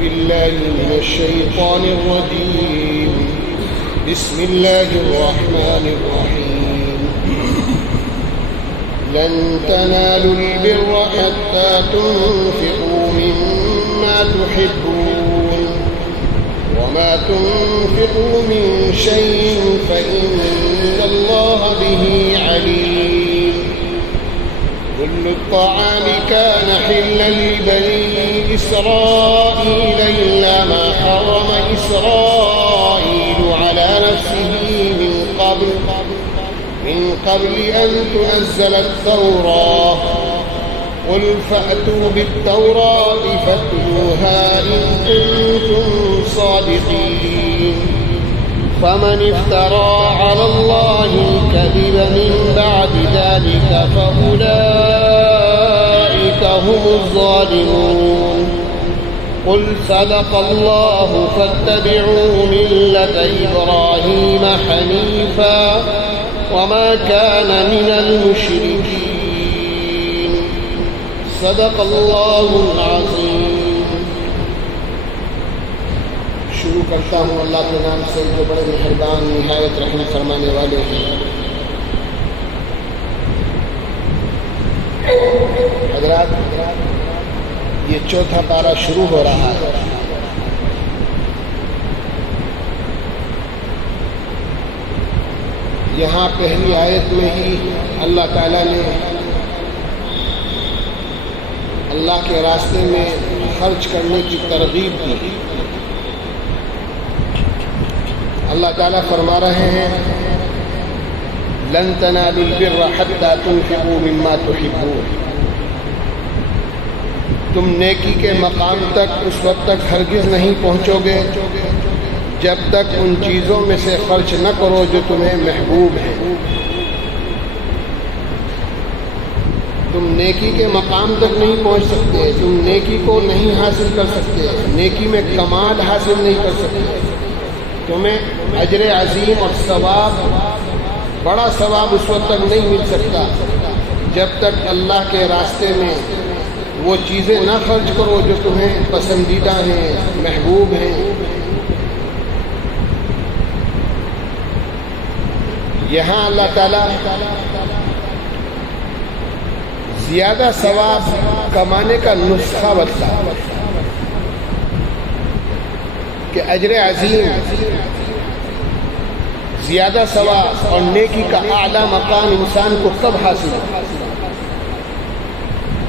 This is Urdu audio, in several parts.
بالله من الشيطان الرجيم بسم الله الرحمن الرحيم لن تنالوا البر حتى تنفقوا مما تحبون وما تنفقوا من شيء فإن الله به عليم كل الطعام كان حلا لبني إسرائيل إلا ما حرم إسرائيل على نفسه من قبل أن تنزل التوراة قل فأتوا بالتوراة فاتلوها إن كنتم صادقين فمن افترى على الله الكذب من بعد ذلك فأولئك هم الظالمون قل صدق الله فاتبعوا ملة إبراهيم حنيفا وما كان من المشركين صدق الله العظيم. شروع کرتا ہوں اللہ کے نام سے جو بڑے مہربان نہایت رحم فرمانے والے ہیں. حضرات، یہ چوتھا پارہ شروع ہو رہا ہے. یہاں پہلی آیت میں ہی اللہ تعالیٰ نے اللہ کے راستے میں خرچ کرنے کی ترغیب دی. اللہ تعالیٰ فرما رہے ہیں لن تنالوا البر حتى تنفقوا مما تحبون. تم نیکی کے مقام تک اس وقت تک ہرگز نہیں پہنچو گے جب تک ان چیزوں میں سے خرچ نہ کرو جو تمہیں محبوب ہیں. تم نیکی کے مقام تک نہیں پہنچ سکتے، تم نیکی کو نہیں حاصل کر سکتے، نیکی میں کمال حاصل نہیں کر سکتے. تمہیں اجر عظیم اور ثواب، بڑا ثواب اس وقت تک نہیں مل سکتا جب تک اللہ کے راستے میں وہ چیزیں نہ خرچ کرو جو تمہیں پسندیدہ ہیں، محبوب ہیں. یہاں اللہ تعالیٰ زیادہ ثواب کمانے کا نسخہ بتلا کہ اجر عظیم، زیادہ ثواب اور نیکی کا اعلیٰ مقام انسان کو کب حاصل ہو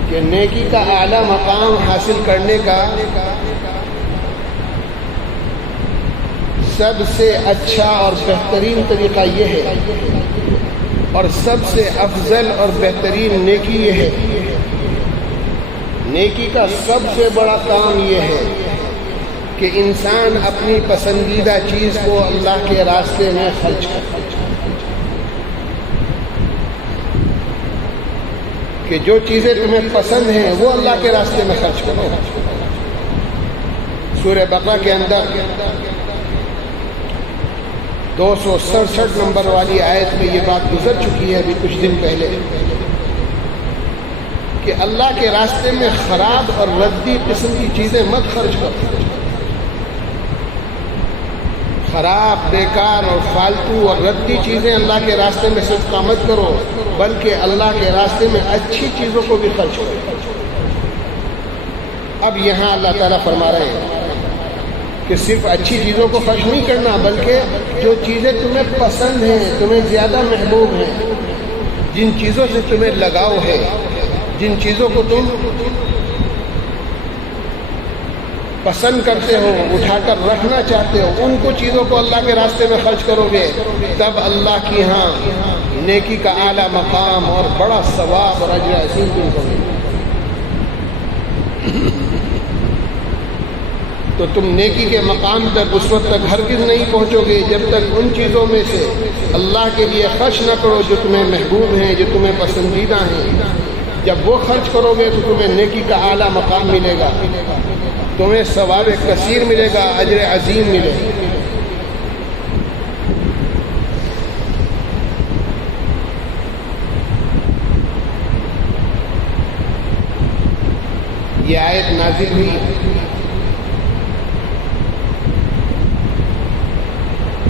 کہ نیکی کا اعلیٰ مقام حاصل کرنے کا سب سے اچھا اور بہترین طریقہ یہ ہے، اور سب سے افضل اور بہترین نیکی یہ ہے. نیکی کا سب سے بڑا کام یہ ہے کہ انسان اپنی پسندیدہ چیز کو اللہ کے راستے میں خرچ کرے، کہ جو چیزیں تمہیں پسند ہیں وہ اللہ کے راستے میں خرچ کرو. سورہ بقرہ کے اندر 267 نمبر والی آیت میں یہ بات گزر چکی ہے ابھی کچھ دن پہلے کہ اللہ کے راستے میں خراب اور ردی قسم کی چیزیں مت خرچ کرو. خراب، بیکار اور فالتو اور ردی چیزیں اللہ کے راستے میں صدقہ مت کرو، بلکہ اللہ کے راستے میں اچھی چیزوں کو بھی خرچ کرو. اب یہاں اللہ تعالیٰ فرما رہے ہیں کہ صرف اچھی چیزوں کو خرچ نہیں کرنا، بلکہ جو چیزیں تمہیں پسند ہیں، تمہیں زیادہ محبوب ہیں، جن چیزوں سے تمہیں لگاؤ ہے، جن چیزوں کو تم پسند کرتے ہو، اٹھا کر رکھنا چاہتے ہو، ان کو چیزوں کو اللہ کے راستے میں خرچ کرو گے تب اللہ کی ہاں نیکی کا اعلیٰ مقام اور بڑا ثواب اور اجر عظیم تم کو ملے. تو تم نیکی کے مقام تک اس وقت تک ہرگز نہیں پہنچو گے جب تک ان چیزوں میں سے اللہ کے لیے خرچ نہ کرو جو تمہیں محبوب ہیں، جو تمہیں پسندیدہ ہیں. جب وہ خرچ کرو گے تو تمہیں نیکی کا اعلیٰ مقام ملے گا، تمہیں ثواب کثیر ملے گا، اجر عظیم ملے گا. یہ آیت نازل ہوئی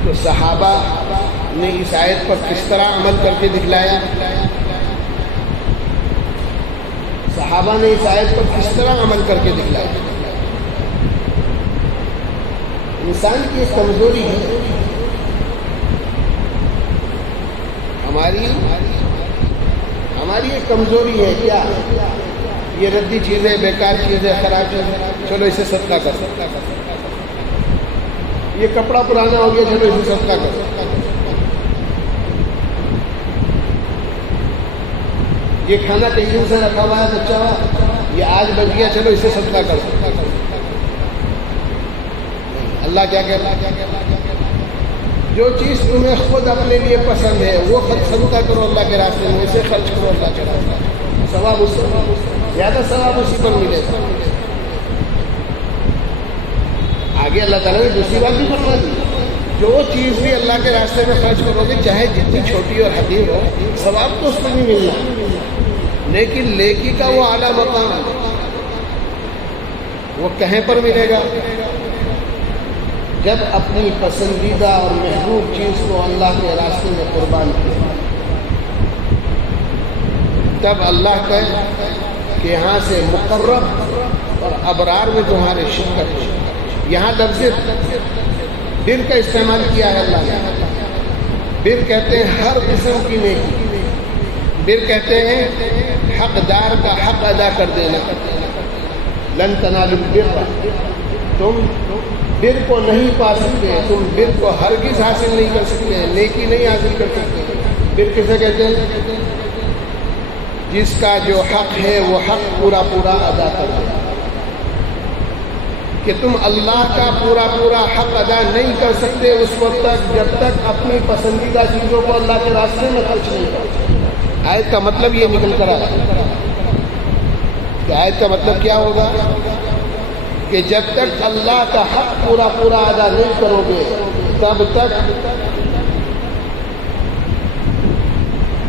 تو صحابہ نے اس آیت پر کس طرح عمل کر کے دکھلایا؟ صحابہ نے اس آیت پر کس طرح عمل کر کے دکھلایا؟ انسان کی ایک کمزوری ہے، ہماری ایک کمزوری ہے، کیا؟ یہ ردی چیزیں، بیکار چیزیں، خراب چیزیں، چلو اسے صدقہ کر سکتا، یہ کپڑا پرانا ہو گیا، چلو اسے صدقہ کر سکتا، یہ کھانا کئی دن سے رکھا ہوا ہے بچہ ہوا، یہ آج بچ گیا، چلو اسے صدقہ کر سکتا۔ اللہ کیا کہتا ہے؟ جو چیز تمہیں خود اپنے لیے پسند ہے وہ خود صدقہ کرو اللہ کے راستے میں، اسے خرچ کرو اللہ کے راستے میں، ثواب اس سے زیادہ ثواب اسی پر ملے گا۔ آگے اللہ تعالیٰ نے دوسری بات بھی فرما دی، جو چیز بھی اللہ کے راستے میں خرچ کرو گے چاہے جتنی چھوٹی اور حقیر ہو، ثواب تو اس کو بھی ملنا، لیکن نیکی کا وہ اعلیٰ مقام وہ کہیں پر ملے گا؟ جب اپنی پسندیدہ اور محبوب چیز کو اللہ کے راستے میں قربان کیا، تب اللہ کہے کہ یہاں سے مقرب اور ابرار میں تمہارے شرکت ہو۔ یہاں لفظ بر کا استعمال کیا ہے اللہ نے۔ بر کہتے ہیں ہر قسم کی نیکی، بر کہتے ہیں حقدار کا حق ادا کر دینا۔ لن تنالوا البر، تم بر کو نہیں پا سکتے، تم بر کو ہرگز حاصل نہیں کر سکتے، نیکی نہیں حاصل کر سکتے۔ بر کسے کہتے ہیں؟ جس کا جو حق ہے وہ حق پورا پورا ادا کر دے۔ کہ تم اللہ کا پورا پورا حق ادا نہیں کر سکتے اس وقت تک جب تک اپنی پسندیدہ چیزوں کو اللہ کے راستے میں خرچ نہیں کرتے۔ آیت کا مطلب یہ نکل کر آیا کہ آیت کا مطلب کیا ہوگا کہ جب تک اللہ کا حق پورا پورا ادا نہیں کرو گے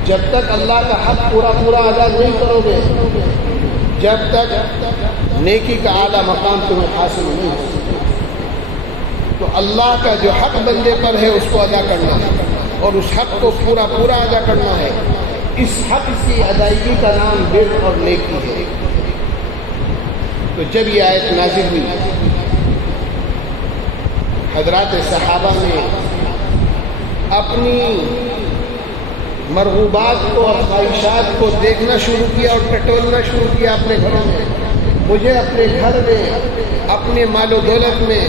جب تک اللہ کا حق پورا پورا ادا نہیں کرو گے، جب تک نیکی کا اعلیٰ مقام تمہیں حاصل نہیں ہو سکے۔ تو اللہ کا جو حق بندے پر ہے اس کو ادا کرنا ہے، اور اس حق کو پورا پورا ادا کرنا ہے۔ اس حق کی ادائیگی کا نام بر اور نیکی ہے۔ تو جب یہ آیت نازل ہوئی، حضرات صحابہ نے اپنی مرغوبات کو اور خواہشات کو دیکھنا شروع کیا اور ٹٹولنا شروع کیا اپنے گھروں میں۔ مجھے اپنے گھر میں، اپنے مال و دولت میں،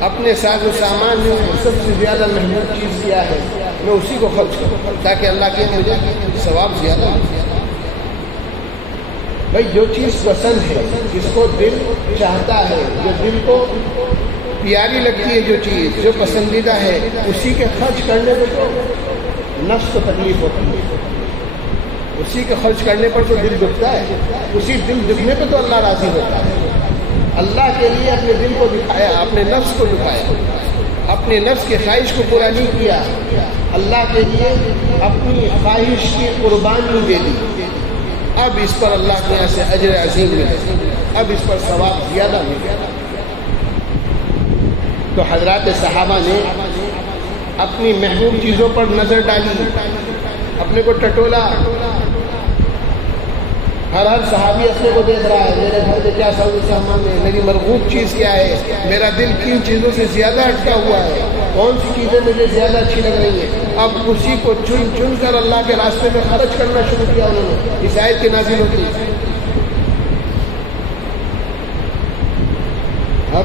اپنے ساز و سامان میں سب سے زیادہ محبوب چیز کیا ہے، میں اسی کو خرچ کروں تاکہ اللہ کے مجھے ثواب زیادہ ہو۔ بھائی جو چیز پسند ہے، جس کو دل چاہتا ہے، جو دل کو پیاری لگتی ہے، جو چیز جو پسندیدہ ہے، اسی کے خرچ کرنے میں تو نفس کو تکلیف ہوتی ہے، اسی کے خرچ کرنے پر تو دل دکھتا ہے، اسی دل دکھنے پہ تو اللہ راضی ہوتا ہے۔ اللہ کے لیے اپنے دل کو دکھایا، اپنے نفس کو دکھایا، اپنے نفس کی خواہش کو پورا نہیں کیا، اللہ کے لیے اپنی خواہش کی قربانی دے دی۔ اب اس پر اللہ کے یہاں سے اجر عظیم ملے، اب اس پر ثواب زیادہ ملے۔ تو حضرات صحابہ نے اپنی محبوب چیزوں پر نظر ڈالی، اپنے کو ٹٹولا۔ ہر صحابی اپنے کو دیکھ رہا ہے، میرے گھر میں کیا ساز و سامان ہے، میری مرغوب چیز کیا ہے، میرا دل کن چیزوں سے زیادہ اٹکا ہوا ہے، کون سی چیزیں مجھے زیادہ اچھی لگ رہی ہیں۔ اب اسی کو چن چن کر اللہ کے راستے میں خرچ کرنا شروع کیا انہوں نے۔ اس آیت کی نازل ہوتی ہے۔ اب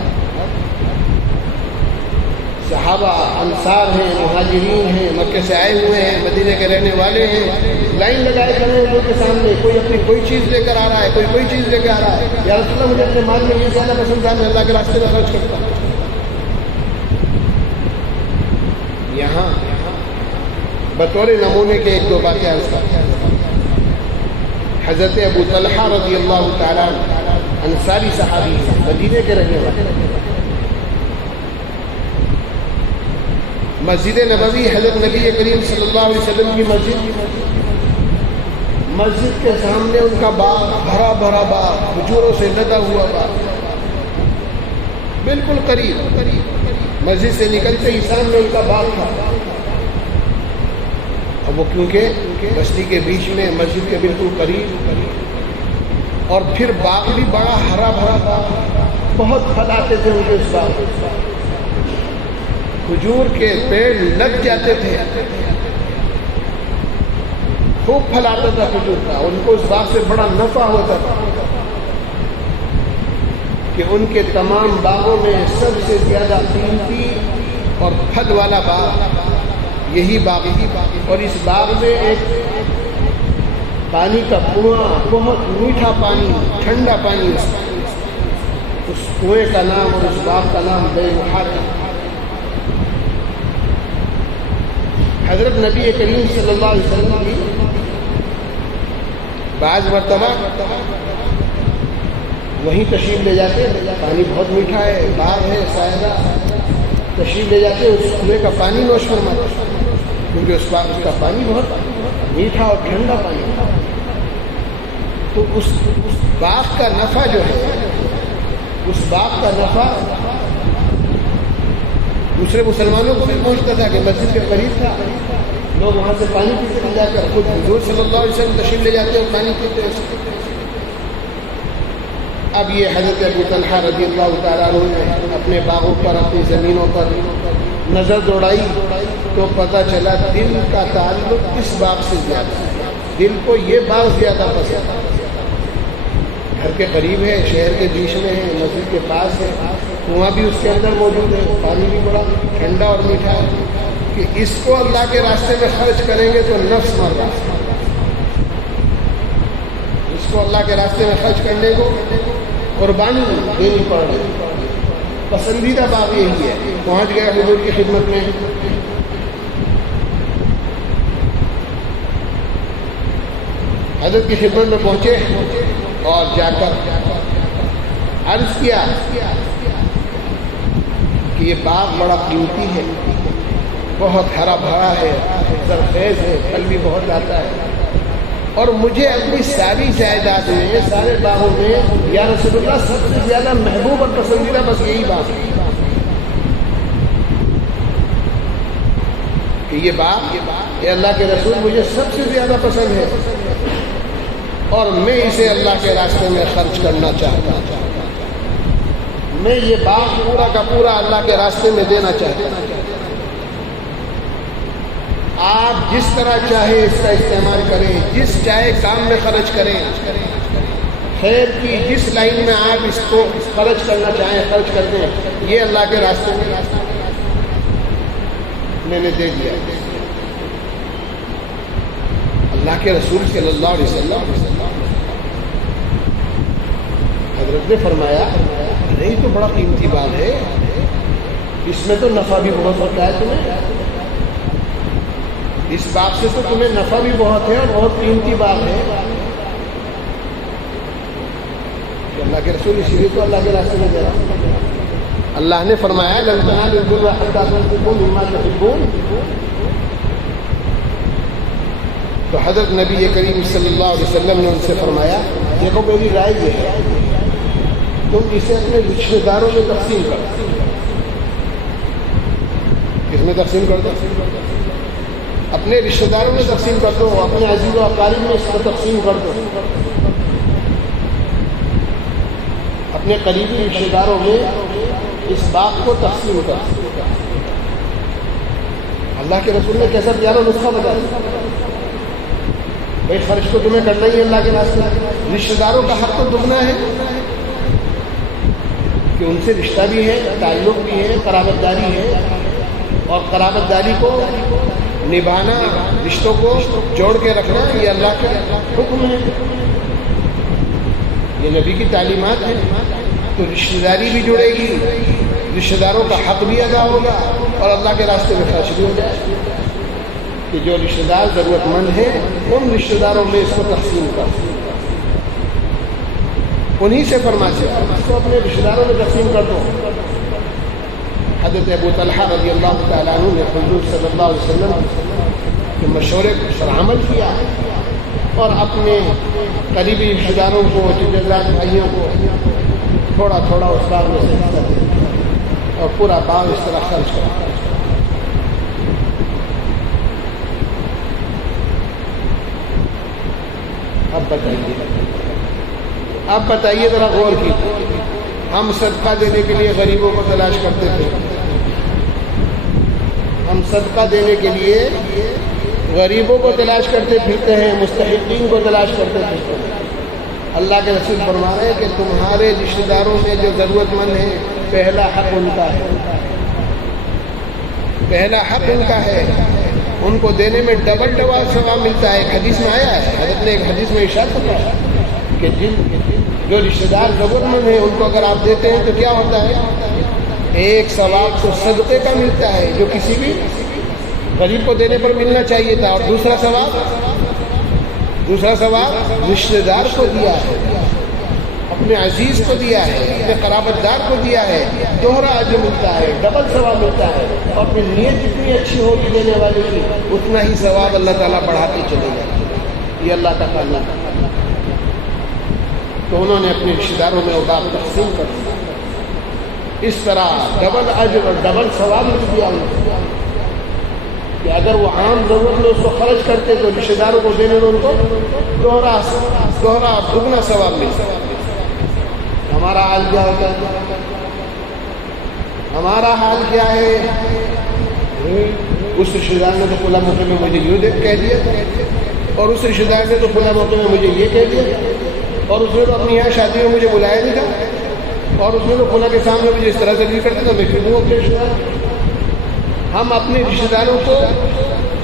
صحابہ انصار ہیں، مہاجرین ہیں، مکے سے آئے ہوئے ہیں، مدینے کے رہنے والے ہیں، لائن لگائے کھڑے ہیں لوگوں کے سامنے، کوئی اپنی کوئی چیز لے کر آ رہا ہے، کوئی چیز لے کے آ رہا ہے۔ یا رسول اللہ مجھے اپنے مال میں یہ زیادہ پسند ہے، میں اللہ کے راستے میں خرچ کرتا ہوں۔ یہاں بطور نمونے کے ایک دو باتیں عرض کرتا ہوں۔ حضرت ابو طلحہ رضی اللہ تعالیٰ انصاری صحابی مدینے کے رہنے والے، مسجد نبوی حضرت نبی کریم صلی اللہ علیہ وسلم کی مسجد کے سامنے ان کا باغ، بھرا بھرا باغ، کھجوروں سے لدا ہوا باغ، بالکل قریب۔ مسجد سے نکلتے ہی سامنے ان کا باغ تھا. اب وہ کیونکہ بستی کے بیچ میں مسجد کے بالکل قریب، اور پھر باغ بھی بڑا ہرا بھرا تھا، بہت پھل آتے تھے ان کے اس باغ میں، کھجور کے پیڑ لگ جاتے تھے، خوب پھل آتا تھا کھجور کا. ان کو اس باغ سے بڑا نفع ہوتا تھا کہ ان کے تمام باغوں میں سب سے زیادہ قیمتی اور پھل والا باغ یہی باغ ہی. اور اس باغ میں ایک پانی کا کنواں، بہت میٹھا پانی، ٹھنڈا پانی، اس کنویں کا نام اور اس باغ کا نام بیروحا تھا. حضرت نبی کریم صلی اللہ علیہ وسلم کی بعض مرتبہ وہیں تشریف لے جاتے، پانی بہت میٹھا ہے، باغ ہے، سایہ، تشریف لے جاتے، اس کنویں کا پانی نوش فرماتے، کیونکہ اس کا پانی بہت میٹھا اور ٹھنڈا پانی. تو اس باغ کا نفع جو ہے، اس باغ کا نفع دوسرے مسلمانوں کو بھی پہنچتا تھا کہ مسجد کے قریب تھا، لوگ وہاں سے پانی پیتے تھے، جا کر خود حضور صلی اللہ علیہ وسلم تشریف لے جاتے اور پانی پیتے. اب یہ حضرت ابو طلحہ رضی اللہ تعالیٰ عنہ نے اپنے باغوں پر، اپنی زمینوں پر نظر دوڑائی تو پتہ چلا دل کا تعلق اس باغ سے زیادہ ہے، دل کو یہ باغ زیادہ پسند ہے. گھر کے قریب ہے، شہر کے بیچ میں ہے، مسجد کے پاس ہے، کنواں بھی اس کے اندر موجود ہے، پانی بھی بڑا ٹھنڈا اور میٹھا ہے، کہ اس کو اللہ کے راستے میں خرچ کریں گے تو نفس مر رہا ہے. اس کو اللہ کے راستے میں خرچ کرنے کو قربانی دینی پڑ رہی. پسندیدہ باغ یہی ہے. پہنچ گئے حضور کی خدمت میں، حضرت کی خدمت میں پہنچے اور جا کر عرض کیا کہ یہ باغ بڑا قیمتی ہے، بہت ہرا بھرا ہے، زرخیز ہے، پھل بھی بہت آتا ہے، اور مجھے اپنی ساری جائیداد میں، سارے باغوں میں یا رسول اللہ سب سے زیادہ محبوب اور پسندیدہ بس یہی باغ ہے کہ یہ باغ یہ اللہ کے رسول مجھے سب سے زیادہ پسند ہے، اور میں اسے اللہ کے راستے میں خرچ کرنا چاہتا ہوں. میں یہ باغ پورا کا پورا اللہ کے راستے میں دینا چاہتا ہوں. آپ جس طرح چاہے اس کا استعمال کریں، جس چاہے کام میں خرچ کریں، خیر کی جس لائن میں آپ اس کو خرچ کرنا چاہیں خرچ کر دیں. یہ اللہ کے راستے میں نے دے دیا. اللہ کے رسول صلی اللہ علیہ وسلم حضرت نے فرمایا ارے یہ تو بڑا قیمتی بات ہے، اس میں تو نفع بھی بہت ہوتا ہے تمہیں، اس باغ سے تو تمہیں نفع بھی بہت ہے اور بہت قیمتی باغ ہے. کہ اللہ کے رسول اسی لیے تو اللہ کے راستے میں دے رہا. اللہ نے فرمایا لن تنالوا البر حتى تنفقوا مما تحبون. تو حضرت نبی کریم صلی اللہ علیہ وسلم نے ان سے فرمایا دیکھو میری رائے یہ ہے، تم اسے اپنے رشتہ داروں میں تقسیم کر دو. کس میں تقسیم کر دو؟ اپنے رشتہ داروں میں تقسیم کر دو، اپنے عزیز و اقارب میں اس کو تقسیم کر دو، اپنے قریبی رشتہ داروں میں اس باغ کو تقسیم کر دو. اللہ کے رسول نے کیسا پیارا نسخہ بتایا. بھائی خرچ تو تمہیں کرنا ہی ہے اللہ کے راستے میں، رشتہ داروں کا حق تو دگنا ہے کہ ان سے رشتہ بھی ہے، تعلق بھی ہے، قرابت داری ہے، اور قرابت داری کو نبھانا، رشتوں کو جوڑ کے رکھنا یہ اللہ کا حکم ہے، یہ نبی کی تعلیمات ہیں. تو رشتہ داری بھی جڑے گی، رشتہ داروں کا حق بھی ادا ہوگا، اور اللہ کے راستے میں خرچ بھی ہو جائے کہ جو رشتہ دار ضرورت مند ہیں ان رشتہ داروں میں اس کو تقسیم کر، انہی سے فرماتے اس کو اپنے رشتہ داروں میں تقسیم کر دو. حضرت ابو طلحہ رضی اللہ تعالیٰ عنہ نے حضور صلی اللہ علیہ وسلم کے مشورے پر عمل کیا اور اپنے قریبی رشتہ داروں کو، جداد بھائیوں کو تھوڑا تھوڑا اس باغ میں سے حصہ دیا. اور پورا باغ اس طرح خرچ کرو۔ اب بتائیے ذرا غور کیجیے، ہم صدقہ دینے کے لیے غریبوں کو تلاش کرتے تھے، ہم صدقہ دینے کے لیے غریبوں کو تلاش کرتے پھرتے ہیں، مستحقین کو تلاش کرتے پھرتے ہیں۔ اللہ کے رسول فرما رہے ہیں کہ تمہارے رشتہ داروں میں جو ضرورت مند ہیں، پہلا حق ان کا ہے، پہلا حق ان کا ہے، ان کو دینے میں ڈبل ثواب ملتا ہے۔ ایک حدیث میں آیا ہے، حضرت نے ایک حدیث میں ارشاد فرمایا کہ جو رشتہ دار ضرورت مند ہیں ان کو اگر آپ دیتے ہیں تو کیا ہوتا ہے، ایک ثواب تو صدقے کا ملتا ہے جو کسی بھی غریب کو دینے پر ملنا چاہیے تھا، اور دوسرا ثواب رشتہ دار کو دیا ہے، اپنے عزیز کو دیا ہے، اپنے قرابت دار کو دیا ہے، دوہرا اجر ملتا ہے، ڈبل ثواب ملتا ہے، اور اپنی نیت جتنی اچھی ہوگی دینے والے کی اتنا ہی ثواب اللہ تعالیٰ بڑھاتے چلے گا۔ یہ اللہ کا تعالیٰ، تو انہوں نے اپنے رشتہ داروں میں اوقات تقسیم کر دیا، اس طرح ڈبل اجر اور ڈبل ثواب مل دیا ان کو، کہ اگر وہ عام ضرورت میں اس کو خرچ کرتے تو رشتہ داروں کو دینے میں ان کو دوہرا دگنا ثواب ملتا۔ ہمارا حال کیا ہوتا ہے؟ ہمارا حال کیا ہے؟ اس رشتہ دار نے تو فلاں موقع میں مجھے یوں کہہ دیا، اور اس رشتہ دار نے تو فلاں موقع میں مجھے یہ کہہ دیا، اور اس نے تو اپنی یہاں شادی میں مجھے بلایا نہیں تھا، اور اس نے تو فلاں کے سامنے مجھے اس طرح سے نہیں کرتا تھا، میں کیوں اپنے رشتہ دار۔ ہم اپنے رشتہ داروں کو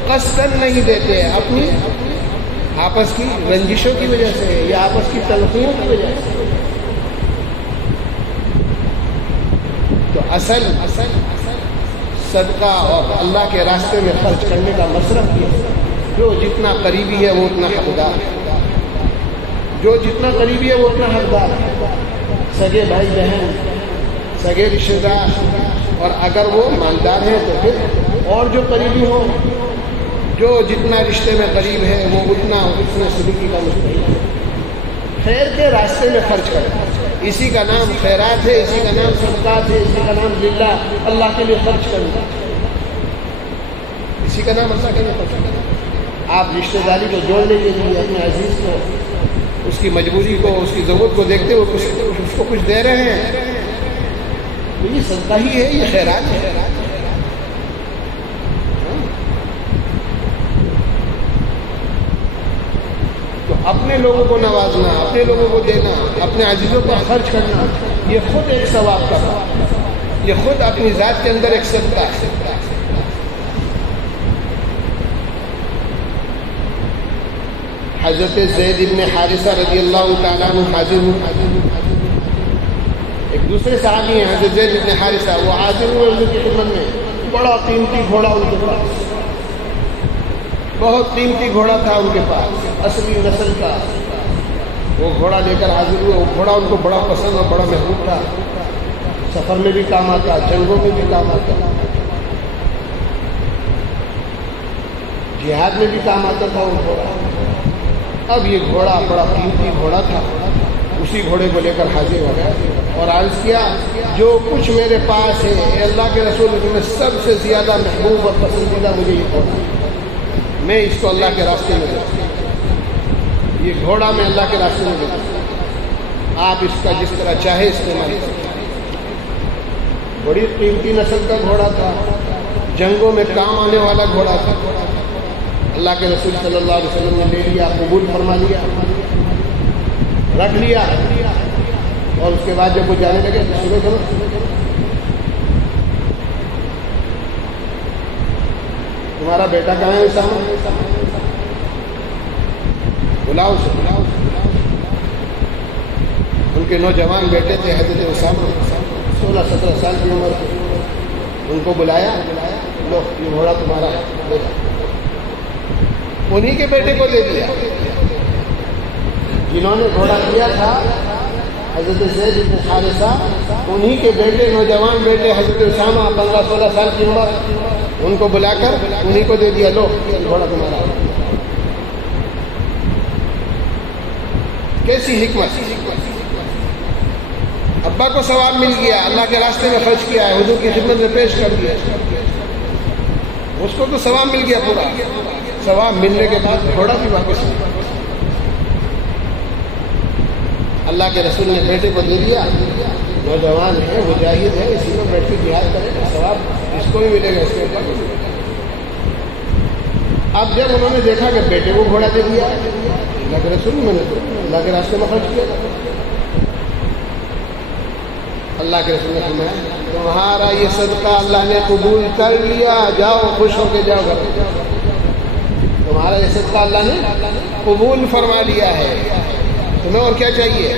قصداً نہیں دیتے، اپنی آپس کی رنجشوں کی وجہ سے یا آپس کی تلخیوں کی وجہ سے۔ تو اصل صدقہ اور اللہ کے راستے میں خرچ کرنے کا مصرف یہ ہے، جو جتنا قریبی ہے وہ اتنا حقدار ہے، جو جتنا قریبی ہے وہ اتنا حقدار ہے، سگے بھائی بہن، سگے رشتہ دار، اور اگر وہ مالدار ہیں تو پھر اور جو قریبی ہوں، جو جتنا رشتے میں قریب ہے وہ اتنا سلوکی کا مستحق ہے۔ خیر کے راستے میں خرچ کرنا، اسی کا نام خیرات ہے، اسی کا نام صدقات ہے، اسی کا نام للہ، اللہ کے لیے خرچ کرنا، اسی کا نام اللہ کے لیے خرچ کرنا۔ آپ رشتہ داری کو جوڑنے کے لیے اپنے عزیز کو، اس کی مجبوری کو، اس کی ضرورت کو دیکھتے ہوئے اس کو کچھ دے رہے ہیں، یہ صدقہ ہی ہے، یہ خیرات ہے۔ تو اپنے لوگوں کو نوازنا، اپنے لوگوں کو دینا، اپنے عزیزوں پر خرچ کرنا، یہ خود ایک ثواب کا کام ہے، یہ خود اپنی ذات کے اندر ایک صدقہ ہے۔ حضرت زید بن حارثہ رضی اللہ تعالیٰ عنہ حاضر ہوئے، ایک دوسرے صحابی ہیں حضرت زید بن حارثہ، وہ حاضر ہوئے ان کی خدمت میں، بڑا قیمتی گھوڑا ان کے پاس، بہت قیمتی گھوڑا تھا ان کے پاس، اصلی نسل کا، وہ گھوڑا لے کر حاضر ہوئے۔ وہ گھوڑا ان کو بڑا پسند اور بڑا محبوب تھا، سفر میں بھی کام آتا، جنگوں میں بھی کام آتا، جہاد میں بھی کام آتا تھا وہ گھوڑا۔ اب یہ گھوڑا بڑا قیمتی گھوڑا تھا، اسی گھوڑے کو لے کر حاضر ہو گیا اور عرض کیا، جو کچھ میرے پاس ہے اے اللہ کے رسول، میں سب سے زیادہ محبوب اور پسندیدہ مجھے یہ گھوڑا ہے، میں اس کو اللہ کے راستے میں دیتا ہوں، یہ گھوڑا میں اللہ کے راستے میں دیتا ہوں، آپ اس کا جس طرح چاہے استعمال کریں۔ بڑی قیمتی نسل کا گھوڑا تھا، جنگوں میں کام آنے والا گھوڑا تھا۔ اللہ کے رسول صلی اللہ علیہ وسلم نے لے لیا، قبول فرما لیا، رکھ لیا، اور اس کے بعد جب وہ جانے لگے تو صبح کرو، تمہارا بیٹا کہاں ہے اسامہ؟ بلاؤ اسے، بلاؤ۔ ان کے نوجوان بیٹے تھے حضرت اسامہ، 16-17 سال کی عمر، ان کو بلایا، لو یہ گھوڑا تمہارا ہے، انہی کے بیٹے کو دے دیا۔ جنہوں نے گھوڑا دیا تھا حضرت زید بن حارثہ، انہی کے بیٹے، نوجوان بیٹے حضرت اسامہ 15-16 سال کی عمر، ان کو بلا کر انہی کو دے دیا، لو یہ گھوڑا تمہارا ہے۔ کیسی حکمت! ابا کو ثواب مل گیا، اللہ کے راستے میں خرچ کیا ہے، حضور کی خدمت میں پیش کر دیا، اس کو تو ثواب مل گیا پورا۔ ثواب ملنے کے بعد گھوڑا بھی واپس آیا۔ اللہ کے رسول نے بیٹے کو دے دیا، نوجوان ہے، مجاہد ہے، اسی میں بیٹھ کے جہاد کرے گا، ثواب اس کو بھی ملے گا، اس کے اوپر۔ اب جب انہوں نے دیکھا کہ بیٹے کو گھوڑا دے دیا، اللہ کے رسول میں نے تو اللہ کے راستے میں خرچ کیا، اللہ کے رسول نے فرمایا تمہارا یہ صدقہ اللہ نے قبول کر لیا، جاؤ خوش ہو کے جاؤ گھر، تمہارا یہ صدقہ اللہ نے قبول فرما لیا ہے، تمہیں اور کیا چاہیے؟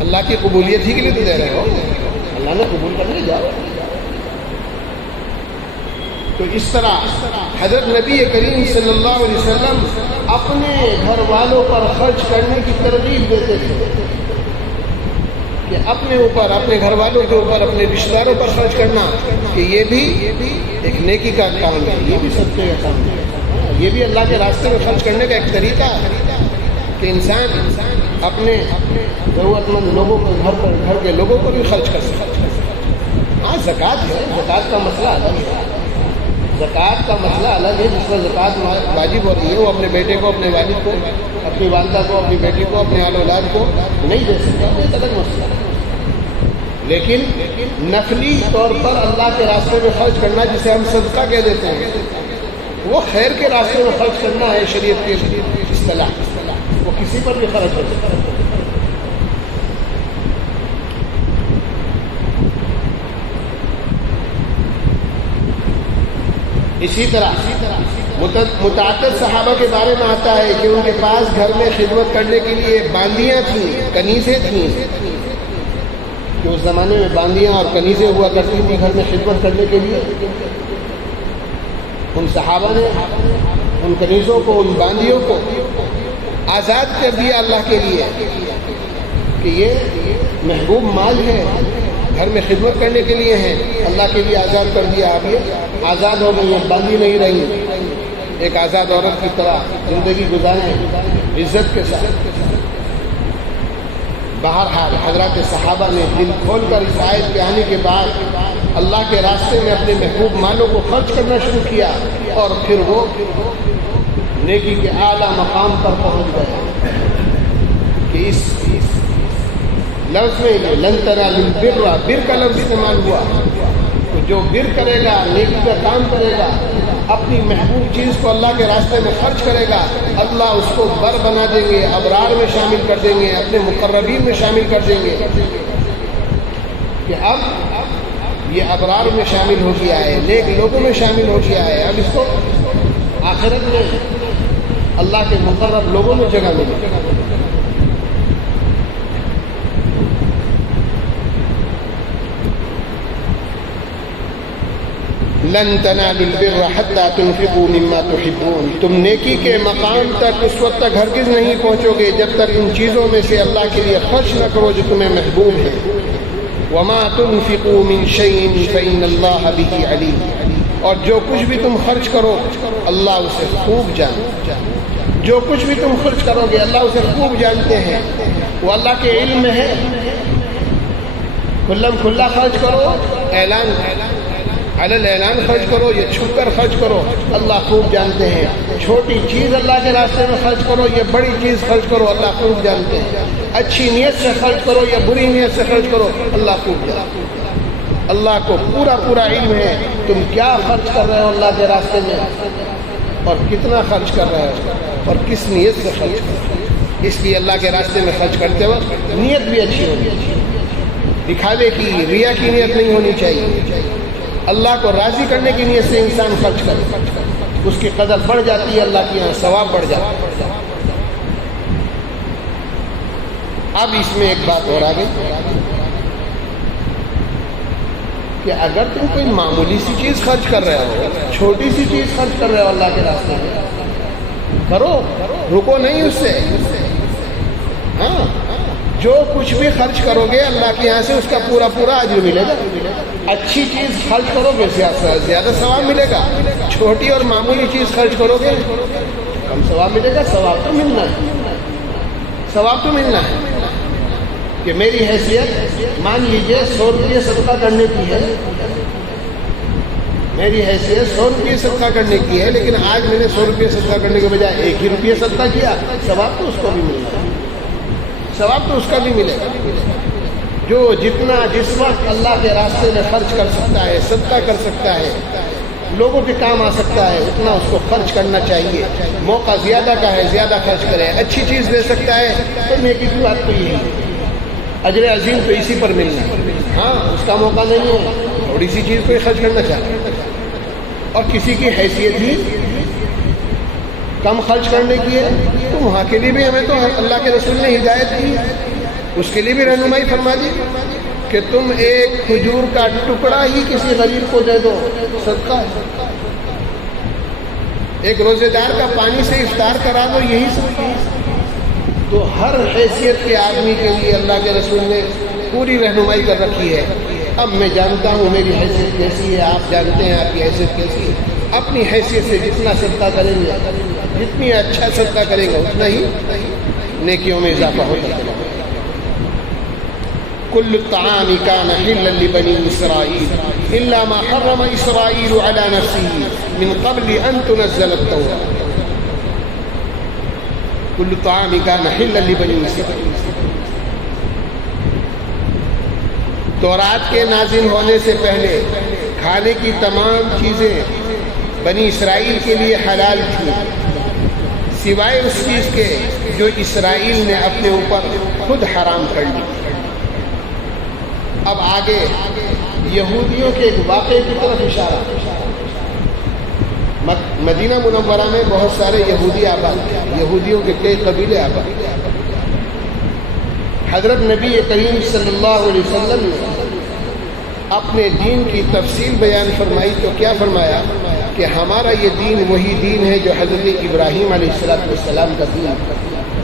اللہ کی قبولیت ہی کے لیے تو دے رہے ہو، اللہ نے قبول کرنے جاؤ۔ تو اس طرح حضرت نبی کریم صلی اللہ علیہ وسلم اپنے گھر والوں پر خرچ کرنے کی ترغیب دیتے تھے کہ اپنے اوپر، اپنے گھر والوں کے اوپر، اپنے رشتہ داروں پر خرچ کرنا، کہ یہ بھی ایک نیکی کا کام ہے، یہ بھی صدقے کا کام ہے، یہ بھی اللہ کے راستے میں خرچ کرنے کا ایک طریقہ ہے کہ انسان اپنے ضرورت مند لوگوں کو، گھر کے لوگوں کو بھی خرچ کر سکتا ہے۔ ہاں زکوٰۃ ہے، زکوٰۃ کا مسئلہ الگ ہے، زکوٰۃ کا مسئلہ الگ ہے، جس پر زکوٰۃ واجب ہو رہی ہے وہ اپنے بیٹے کو، اپنے والد کو، اپنی والدہ کو، اپنی بیٹی کو، اپنے اہل اولاد کو نہیں دے سکتا، یہ الگ مسئلہ ہے۔ لیکن نفلی طور پر اللہ کے راستے میں خرچ کرنا، جسے ہم صدقہ کہہ دیتے ہیں، وہ خیر کے راستے میں خرچ کرنا ہے شریعت کی اصطلاح، وہ کسی پر بھی خرچ ہو سکتا ہے۔ اسی طرح متعدد صحابہ کے بارے میں آتا ہے کہ ان کے پاس گھر میں خدمت کرنے کے لیے باندیاں تھیں، کنیزیں تھیں، کہ اس زمانے میں باندیاں اور کنیزیں ہوا کرتی تھیں گھر میں خدمت کرنے کے لیے۔ ان صحابہ نے ان کنیزوں کو، ان باندیوں کو آزاد کر دیا اللہ کے لیے کہ یہ محبوب مال ہے، گھر میں خدمت کرنے کے لیے ہیں، اللہ کے لیے آزاد کر دیا۔ اب یہ آزاد ہو گئی ہیں، باندھی نہیں رہی، ایک آزاد عورت کی طرح زندگی گزاریں عزت کے ساتھ۔ بہرحال حضرات صحابہ نے دل کھول کر اس آیت کے آنے کے بعد اللہ کے راستے میں اپنے محبوب مالوں کو خرچ کرنا شروع کیا، اور پھر وہ نیکی کے اعلیٰ مقام پر پہنچ گئے کہ اس لفظ میں لن تنالوا البر، بر کا لفظ استعمال ہوا، تو جو بر کرے گا، نیکی کا کام کرے گا، اپنی محبوب چیز کو اللہ کے راستے میں خرچ کرے گا، اللہ اس کو بر بنا دیں گے، ابرار میں شامل کر دیں گے، اپنے مقربین میں شامل کر دیں گے، کہ اب یہ ابرار میں شامل ہو گیا ہے، نیک لوگوں میں شامل ہو گیا ہے، اب اس کو آخرت میں اللہ کے مقرب لوگوں میں جگہ ملے۔ لن تنالوا البر حتى تنفقوا مما تحبون، تم نیکی کے مقام تک اس وقت تک ہرگز نہیں پہنچو گے جب تک ان چیزوں میں سے اللہ کے لیے خرچ نہ کرو جو تمہیں محبوب ہے۔ وما تنفقوا من شيء فإن الله به عليم، اور جو کچھ بھی تم خرچ کرو اللہ اسے خوب جانتا ہے، جو کچھ بھی تم خرچ کرو گے اللہ اسے خوب جانتے ہیں، وہ اللہ کے علم میں ہے۔ کھلم کھلا خرچ کرو، اعلان اعلان خرچ کرو، یہ چھپ کر خرچ کرو، اللہ خوب جانتے ہیں۔ چھوٹی چیز اللہ کے راستے میں خرچ کرو، یہ بڑی چیز خرچ کرو، اللہ خوب جانتے ہیں۔ اچھی نیت سے خرچ کرو یا بری نیت سے خرچ کرو، اللہ خوب جانتے ہیں۔ اللہ کو پورا علم ہے تم کیا خرچ کر رہے ہو اللہ کے راستے میں، اور کتنا خرچ کر رہے ہو، اور کس نیت سے خرچ کر رہے ہو۔ اس لیے اللہ کے راستے میں خرچ کرتے وقت نیت بھی اچھی ہونی چاہیے، دکھاوے کی، ریا کی نیت نہیں ہونی چاہیے۔ اللہ کو راضی کرنے کی نیت سے انسان خرچ کرے، اس کی قدر بڑھ جاتی ہے، اللہ کے یہاں ثواب بڑھ جاتا ہے۔ اب اس میں ایک بات اور آ گئی کہ اگر تم کوئی معمولی سی چیز خرچ کر رہے ہو، چھوٹی سی چیز خرچ کر رہے ہو اللہ کے راستے میں، کرو، رکو نہیں اس سے۔ ہاں، جو کچھ بھی خرچ کرو گے اللہ کے یہاں سے اس کا پورا اجر ملے گا۔ اچھی چیز خرچ کرو گے زیادہ ثواب ملے گا، چھوٹی اور معمولی چیز خرچ کرو گے کم ثواب ملے گا۔ ثواب تو ملنا ہے، ثواب تو ملنا ہے۔ کہ میری حیثیت مان لیجئے 100 روپئے صدقہ کرنے کی ہے، میری حیثیت 100 روپئے صدقہ کرنے کی ہے، لیکن آج میں نے 100 روپئے صدقہ کرنے کے بجائے 1 ہی روپیہ صدقہ کیا، ثواب تو اس کو بھی ملے گا، ثواب تو اس کا بھی ملے گا۔ جو جتنا جس وقت اللہ کے راستے میں خرچ کر سکتا ہے، صدقہ کر سکتا ہے، لوگوں کے کام آ سکتا ہے، اتنا اس کو خرچ کرنا چاہیے۔ موقع زیادہ کا ہے، زیادہ خرچ کرے۔ اچھی چیز دے سکتا ہے تو نیکی کی بات تو یہی ہے، اجر عظیم تو اسی پر ملنا ہے۔ ہاں اس کا موقع نہیں ہے، تھوڑی سی چیز کوئی خرچ کرنا چاہے اور کسی کی حیثیت ہی کم خرچ کرنے کی ہے تو وہاں کے لیے بھی ہمیں تو اللہ کے رسول نے ہدایت کی، اس کے لیے بھی رہنمائی فرما دی کہ تم ایک کھجور کا ٹکڑا ہی کسی غریب کو دے دو، صدقہ ہے۔ ایک روزے دار کا پانی سے افطار کرا دو، یہی صدقہ ہے۔ تو ہر حیثیت کے آدمی کے لیے اللہ کے رسول نے پوری رہنمائی کر رکھی ہے۔ اب میں جانتا ہوں میری حیثیت کیسی ہے، آپ جانتے ہیں آپ کی حیثیت کیسی ہے۔ اپنی حیثیت سے جتنا صدقہ کریں گے، جتنی اچھا صدقہ کریں گے، اتنا ہی نیکیوں میں اضافہ ہوتا ہے۔ كل الطعام كان حلا لبني إسرائيل إلا ما حرم إسرائيل على نفسه من قبل أن تنزل التوراة كل الطعام كان حلا لبني إسرائيل۔ تورات کے نازل ہونے سے پہلے کھانے کی تمام چیزیں بنی اسرائیل کے لیے حلال تھیں، سوائے اس چیز کے جو اسرائیل نے اپنے اوپر خود حرام کر لی۔ اب آگے یہودیوں کے ایک واقعے کی طرف اشارہ۔ مدینہ منورہ میں بہت سارے یہودی آباد تھے، یہودیوں کے کئی قبیلے آباد تھے۔ حضرت نبی کریم صلی اللہ علیہ وسلم نے اپنے دین کی تفصیل بیان فرمائی تو کیا فرمایا کہ ہمارا یہ دین وہی دین ہے جو حضرت ابراہیم علیہ السلام کا دین ہے۔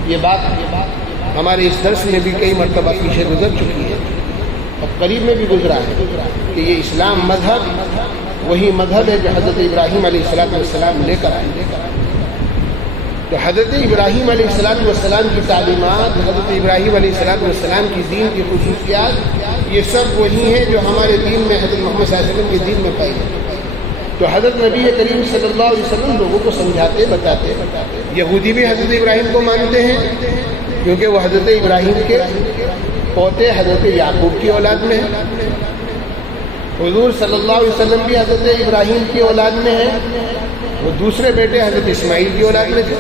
یہ بات ہمارے اس درس میں بھی کئی مرتبہ پیچھے گزر چکی ہے اور قریب میں بھی گزرا ہے کہ یہ اسلام مذہب وہی مذہب ہے جو حضرت ابراہیم علیہ السلام لے کر آئے۔ تو حضرت ابراہیم علیہ السلام کی تعلیمات، حضرت ابراہیم علیہ السلام کی دین کی خصوصیات، یہ سب وہی ہیں جو ہمارے دین میں حضرت محمد صلی اللہ علیہ وسلم کے دین میں پائی ہیں۔ تو حضرت نبی کریم صلی اللہ علیہ وسلم لوگوں کو سمجھاتے بتاتے۔ یہودی بھی حضرت ابراہیم کو مانتے ہیں کیونکہ وہ حضرت ابراہیم کے پوتے حضرت یعقوب کی اولاد میں ہیں۔ حضور صلی اللہ علیہ وسلم بھی حضرت ابراہیم کی اولاد میں ہیں، وہ دوسرے بیٹے حضرت اسماعیل کی اولاد میں تھے۔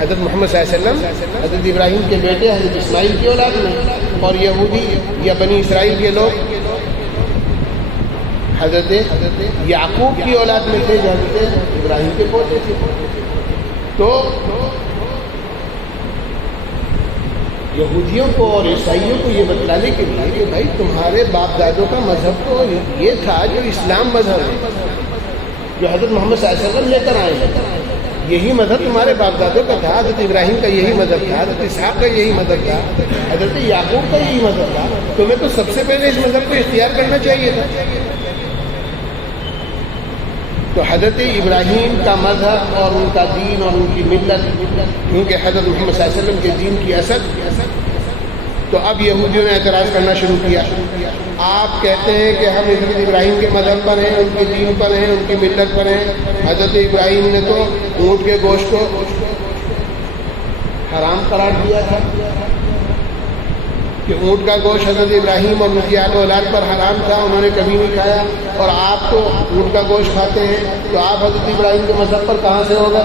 حضرت محمد صلی اللہ علیہ وسلم حضرت ابراہیم کے بیٹے حضرت اسماعیل کی اولاد میں، اور یہودی یا بنی اسرائیل کے لوگ حضرت یعقوب کی اولاد میں تھے جو حضرت ابراہیم کے پوتے تھے۔ تو یہودیوں کو اور عیسائیوں کو یہ بتلانے کے لیے کہ بھائی تمہارے باپ دادوں کا مذہب تو یہ تھا جو اسلام مذہب ہے، جو حضرت محمد صلی اللہ علیہ وسلم لے کر آئے ہیں، یہی مذہب تمہارے باپ دادوں کا تھا۔ حضرت ابراہیم کا یہی مذہب تھا، حضرت اسحاق کا یہی مذہب تھا، حضرت یعقوب کا یہی مذہب تھا، تمہیں تو سب سے پہلے اس مذہب کو اختیار کرنا چاہیے تھا۔ تو حضرت ابراہیم کا مذہب اور ان کا دین اور ان کی ملت، کیونکہ حضرت محمد صلی اللہ علیہ وسلم کے دین کی اصل، تو اب یہودیوں نے اعتراض کرنا شروع کیا۔ آپ کہتے ہیں کہ ہم حضرت ابراہیم کے مذہب پر ہیں، ان کے دین پر ہیں، ان کی ملت پر ہیں۔ حضرت ابراہیم نے تو اونٹ کے گوشت کو حرام قرار دیا تھا کہ اونٹ کا گوشت حضرت ابراہیم اور ان کی آل اولاد پر حرام تھا، انہوں نے کبھی نہیں کھایا، اور آپ تو اونٹ کا گوشت کھاتے ہیں، تو آپ حضرت ابراہیم کے مذہب پر کہاں سے ہوگا؟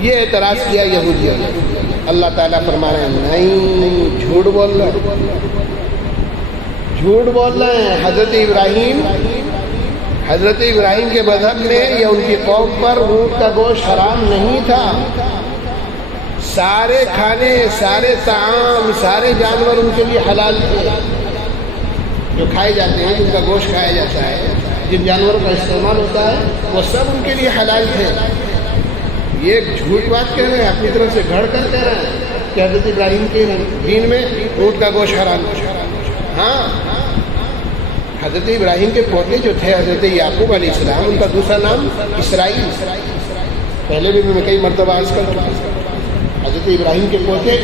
یہ اعتراض کیا یہودیوں نے۔ اللہ تعالیٰ فرما رہے ہیں نہیں، جھوٹ بول رہے ہیں، جھوٹ بول رہے ہیں۔ حضرت ابراہیم کے مذہب میں یا ان کی قوم پر اونٹ کا گوشت حرام نہیں تھا۔ سارے کھانے، سارے طعام، سارے جانور ان کے لیے حلال تھے جو کھائے جاتے ہیں، جن کا گوشت کھایا جاتا ہے، جن جانوروں کا استعمال ہوتا ہے، وہ سب ان کے لیے حلال تھے۔ یہ ایک جھوٹ بات کہہ رہے ہیں، اپنی طرف سے گھڑ کر کہہ رہے ہیں کہ حضرت ابراہیم کے دین میں اونٹ کا گوشت حرام ہے۔ ہاں، حضرت ابراہیم کے پوتے جو تھے حضرت یعقوب علیہ السلام، ان کا دوسرا نام اسرائیل، پہلے بھی میں کئی مرتبہ عرض کر چکا ہوں۔ حضرت ابراہیم کے پوتے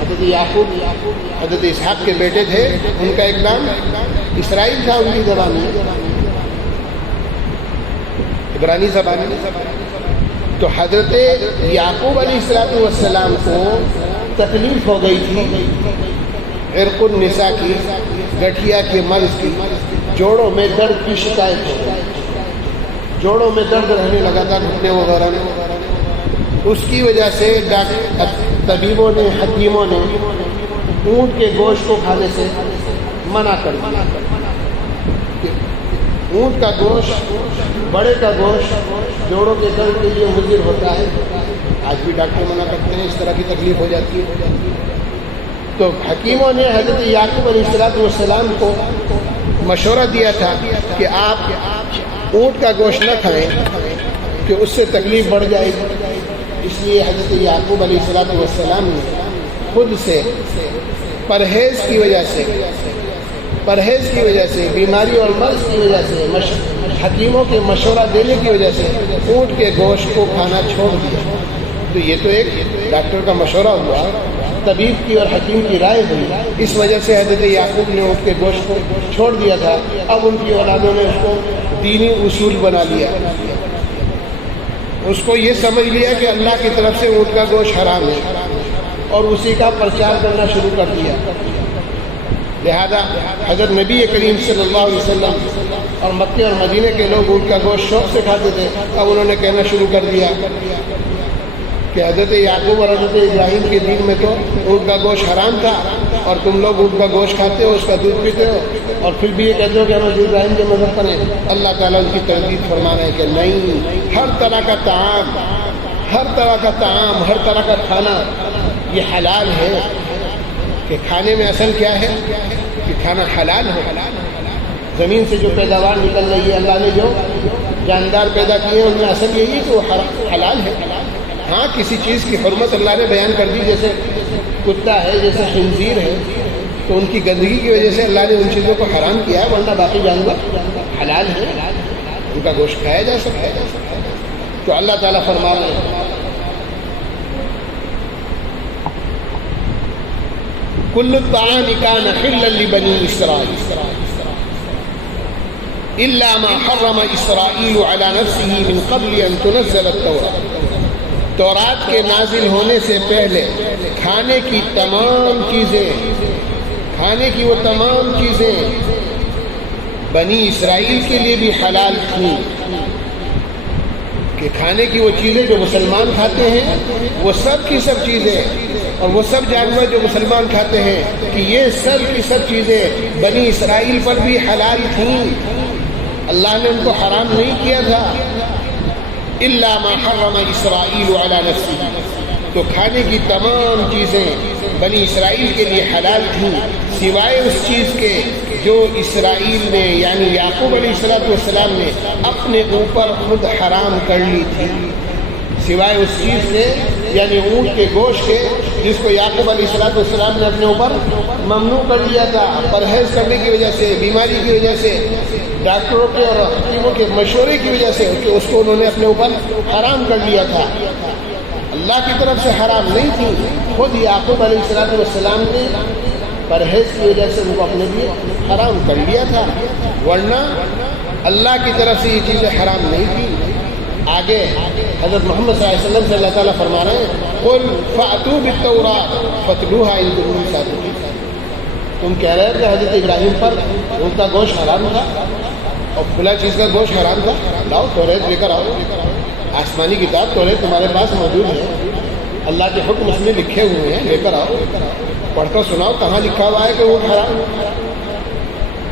حضرت یعقوب حضرت اسحاق کے بیٹے تھے، ان کا ایک نام اسرائیل تھا، ان کی زبان میں عبرانی زبان میں۔ تو حضرت یعقوب علیہ السلام کو تکلیف ہو گئی تھی عرق النساء کی، گٹھیا کے مرض کی، جوڑوں میں درد کی شکایت ہو گئی، جوڑوں میں درد رہنے لگا تھا، گھٹنے وغیرہ میں۔ اس کی وجہ سے طبیبوں نے، حکیموں نے اونٹ کے گوشت کو کھانے سے منع کر دیا۔ اونٹ کا گوشت، بڑے کا گوشت جوڑوں کے درد کے لیے مضر ہوتا ہے، آج بھی ڈاکٹر منع کرتے ہیں، اس طرح کی تکلیف ہو جاتی ہے۔ تو حکیموں نے حضرت یعقوب علیہ السلام کو مشورہ دیا تھا کہ آپ اونٹ کا گوشت نہ کھائیں کہ اس سے تکلیف بڑھ جائے گی۔ اس لیے حضرت یعقوب علیہ السلام نے خود سے پرہیز کی وجہ سے بیماری اور مرض کی وجہ سے، حکیموں کے مشورہ دینے کی وجہ سے اونٹ کے گوشت کو کھانا چھوڑ دیا۔ تو یہ تو ایک ڈاکٹر کا مشورہ ہوا، طبیب کی اور حکیم کی رائے ہوئی، اس وجہ سے حضرت یعقوب نے اونٹ کے گوشت کو چھوڑ دیا تھا۔ اب ان کی اولادوں نے اس کو دینی اصول بنا لیا، اس کو یہ سمجھ لیا کہ اللہ کی طرف سے اونٹ کا گوشت حرام ہے، اور اسی کا پرچار کرنا شروع کر دیا۔ لہذا حضرت نبی کریم صلی اللہ علیہ وسلم اور مکے اور مدینے کے لوگ اونٹ کا گوشت شوق سے کھاتے تھے، اب انہوں نے کہنا شروع کر دیا کہ حضرت یعقوب اور حضرت ابراہیم کے دین میں تو اونٹ کا گوشت حرام تھا، اور تم لوگ اونٹ کا گوشت کھاتے ہو، اس کا دودھ پیتے ہو، اور پھر بھی یہ کہتے ہو کہ ہم حضرت ابراہیم کے مذہب پر ہیں۔ اللہ تعالیٰ ان کی تردید فرما رہے ہیں کہ نہیں، ہر طرح کا طعام، ہر طرح کا کھانا یہ حلال ہے۔ کہ کھانے میں اصل کیا ہے کہ کھانا حلال ہو۔ زمین سے جو پیداوار نکل رہی ہے، اللہ نے جو جاندار پیدا کیے ہیں، ان میں اصل یہی ہے کہ وہ حلال ہے۔ ہاں کسی چیز کی حرمت اللہ نے بیان کر دی، جیسے کتا ہے، جیسے خنزیر ہے، تو ان کی گندگی کی وجہ سے اللہ نے ان چیزوں کو حرام کیا ہے، ورنہ باقی جانور حلال ہے، ان کا گوشت کھایا جا سکتا ہے۔ تو اللہ تعالیٰ فرما رہے ہیں کل الطعام کان حلا لبنی اسرائیل الا ما حرم اسرائیل علی نفسہ من قبل ان تنزل التوراۃ۔ تورات کے نازل ہونے سے پہلے کھانے کی وہ تمام چیزیں بنی اسرائیل کے لیے بھی حلال تھیں، کہ کھانے کی وہ چیزیں جو مسلمان کھاتے ہیں، وہ سب کی سب چیزیں، اور وہ سب جانور جو مسلمان کھاتے ہیں، کہ یہ سب کی سب چیزیں بنی اسرائیل پر بھی حلال تھیں، اللہ نے ان کو حرام نہیں کیا تھا۔ الا ما حرم اسرائیل علی نفسہ، تو کھانے کی تمام چیزیں بنی اسرائیل کے لیے حلال تھیں، سوائے اس چیز کے جو اسرائیل نے یعنی یعقوب علیہ السلام نے اپنے اوپر خود حرام کر لی تھی، سوائے اس چیز سے یعنی اونٹ کے گوشت کے، جس کو یعقوب علیہ السلام نے اپنے اوپر ممنوع کر لیا تھا، پرہیز کرنے کی وجہ سے، بیماری کی وجہ سے، ڈاکٹروں کے اور حکیموں کے مشورے کی وجہ سے، کہ اس کو انہوں نے اپنے اوپر حرام کر لیا تھا۔ اللہ کی طرف سے حرام نہیں تھی، خود یعقوب علیہ السلام نے پرہیز کی وجہ سے ان کو اپنے لیے حرام کر لیا تھا، ورنہ اللہ کی طرف سے یہ چیزیں حرام نہیں تھی۔ آگے حضرت محمد صلی اللہ علیہ وسلم سے اللہ تعالیٰ فرما رہے ہیں قل فأتوا بالتوراۃ فاتلوها ان کنتم صادقین۔ تم کہہ رہے کہ حضرت ابراہیم پر ان کا گوشت حرام تھا اور فلاں چیز کا گوشت حرام تھا، لاؤ توریت لے کر آؤ، آسمانی کتاب توریت تمہارے پاس موجود ہے، اللہ کے حکم اس میں لکھے ہوئے ہیں، لے کر آؤ، پڑھ کر سناؤ کہاں لکھا ہوا ہے کہ وہ حرام۔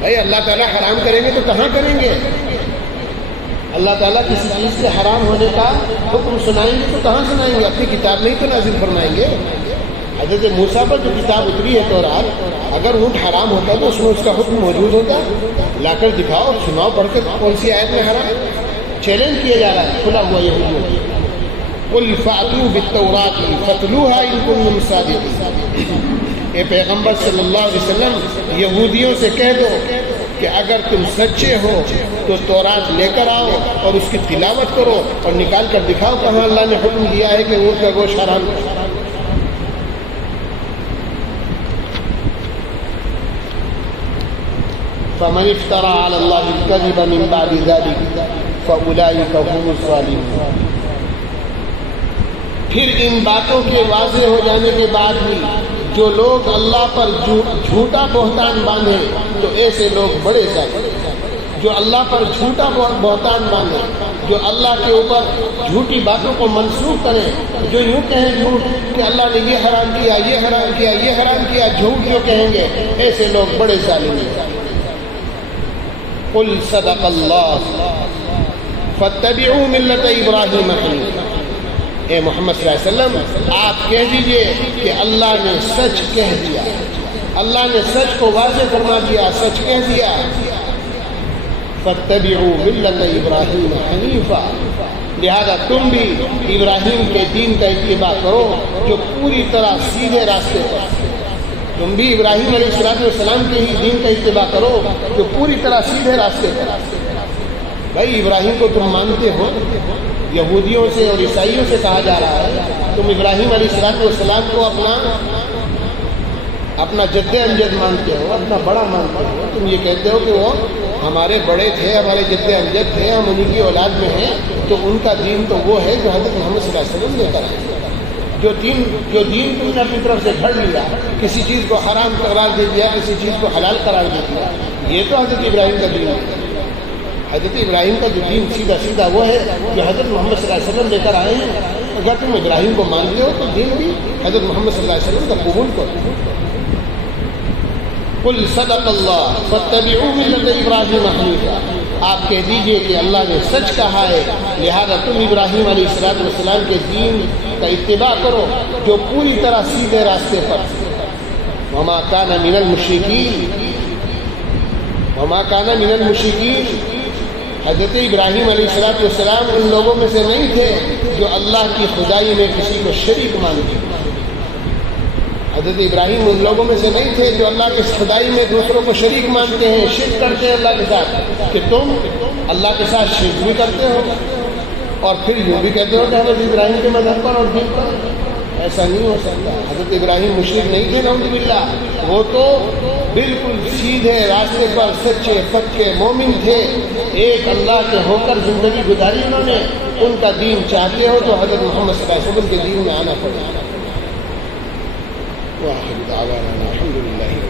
بھائی اللہ تعالیٰ حرام کریں گے تو کہاں کریں گے؟ اللہ تعالیٰ کسی چیز کے حرام ہونے کا حکم سنائیں گے تو کہاں سنائیں گے؟ اپنی کتاب نہیں تو نازل فرمائیں گے۔ حضرت موسیٰ پر جو کتاب اتری ہے تورات، اگر اونٹ حرام ہوتا تو اس میں اس کا حکم موجود ہوتا، لا کر دکھاؤ، سناؤ، پڑھ کے کون سی آیت میں حرام؟ چیلنج کیا جا رہا ہے کھلا ہوا یہودیوں۔ قل فأتوا بالتوراۃ فاتلوها ان کنتم صادقین۔ اے پیغمبر صلی اللہ علیہ وسلم یہودیوں سے کہہ دو کہ اگر تم سچے ہو تو تورات لے کر آؤ اور اس کی تلاوت کرو اور نکال کر دکھاؤ کہاں اللہ نے حکم دیا ہے کہ اونٹ کا گوشت حرام ہے۔ فمن افترى على الله الكذب من بعد ذلك فأولئك هم الظالمون۔ پھر ان باتوں کے واضح ہو جانے کے بعد بھی جو لوگ اللہ پر جھوٹا بہتان باندھے تو ایسے لوگ بڑے ظالم، جو اللہ پر جھوٹا بہتان باندھے، جو اللہ کے اوپر جھوٹی باتوں کو منسوخ کریں، جو یوں کہیں جھوٹ کہ اللہ نے یہ حرام کیا، یہ حرام کیا، یہ حرام کیا، جھوٹ جو کہیں گے، ایسے لوگ بڑے ظالم ہیں۔ قل صدق اللہ فاتبعوا ملت ابراہیم حنیفا۔ اے محمد صلی اللہ علیہ وسلم آپ کہہ دیجئے کہ اللہ نے سچ کہہ دیا، اللہ نے سچ کو واضح فرما دیا، سچ کہہ دیا۔ فاتبعوا ملت ابراہیم حنیفا، لہذا تم بھی ابراہیم کے دین کا اتباع کرو جو پوری طرح سیدھے راستے پر۔ تم بھی ابراہیم علیہ السلام کے ہی دین کا اتباع کرو جو پوری طرح سیدھے راستے پر۔ بھائی ابراہیم کو تم مانتے ہو، یہودیوں سے اور عیسائیوں سے کہا جا رہا ہے تم ابراہیم علیہ السلام کو اپنا جد امجد مانتے ہو، اپنا بڑا مانتے ہو، تم یہ کہتے ہو کہ وہ ہمارے بڑے تھے، ہمارے جد امجد تھے، ہم انہیں کی اولاد میں ہیں، تو ان کا دین تو وہ ہے جو حضرت محمد صلی اللہ علیہ وسلم لے کر آئے۔ جو دین تم نے اپنی طرف سے گھڑ لیا، کسی چیز کو حرام قرار دے دیا، کسی چیز کو حلال قرار دے دیا، یہ تو حضرت ابراہیم کا دین ہے۔ حضرت ابراہیم کا جو دین سیدھا سیدھا وہ ہے جو حضرت محمد صلی اللہ علیہ وسلم لے کر آئے ہیں۔ اگر تم ابراہیم کو مانتے ہو تو دین بھی حضرت محمد صلی اللہ علیہ وسلم کا قبول کرو۔ قل صدق اللہ فاتبعوا ملت ابراہیم حنیفا، آپ کہہ دیجئے کہ اللہ نے سچ کہا ہے، لہذا تم ابراہیم علیہ السلام کے دین کا اتباع کرو جو پوری طرح سیدھے راستے پر۔ وما کان من المشرکین، وما کان من المشرکین، حضرت ابراہیم علیہ السلام ان لوگوں میں سے نہیں تھے جو اللہ کی خدائی میں کسی کو شریک مانتے۔ حضرت ابراہیم ان لوگوں میں سے نہیں تھے جو اللہ کی خدائی میں دوسروں کو شریک مانتے ہیں، شرک کرتے ہیں اللہ کے ساتھ، کہ تم اللہ کے ساتھ شرک بھی کرتے ہو اور پھر یوں بھی کہتے ہو کہ حضرت ابراہیم کے مذہب پر اور دین پر۔ ایسا نہیں ہو سکتا۔ حضرت ابراہیم مشرک نہیں تھے نعوذ باللہ، وہ تو بالکل سیدھے راستے پر سچے پکے مومن تھے، ایک اللہ کے ہو کر زندگی گزاری انہوں نے۔ ان کا دین چاہتے ہو تو حضرت محمد صلی اللہ علیہ وسلم کے دین میں آنا پڑے گا۔ وآخر دعوانا الحمد للہ۔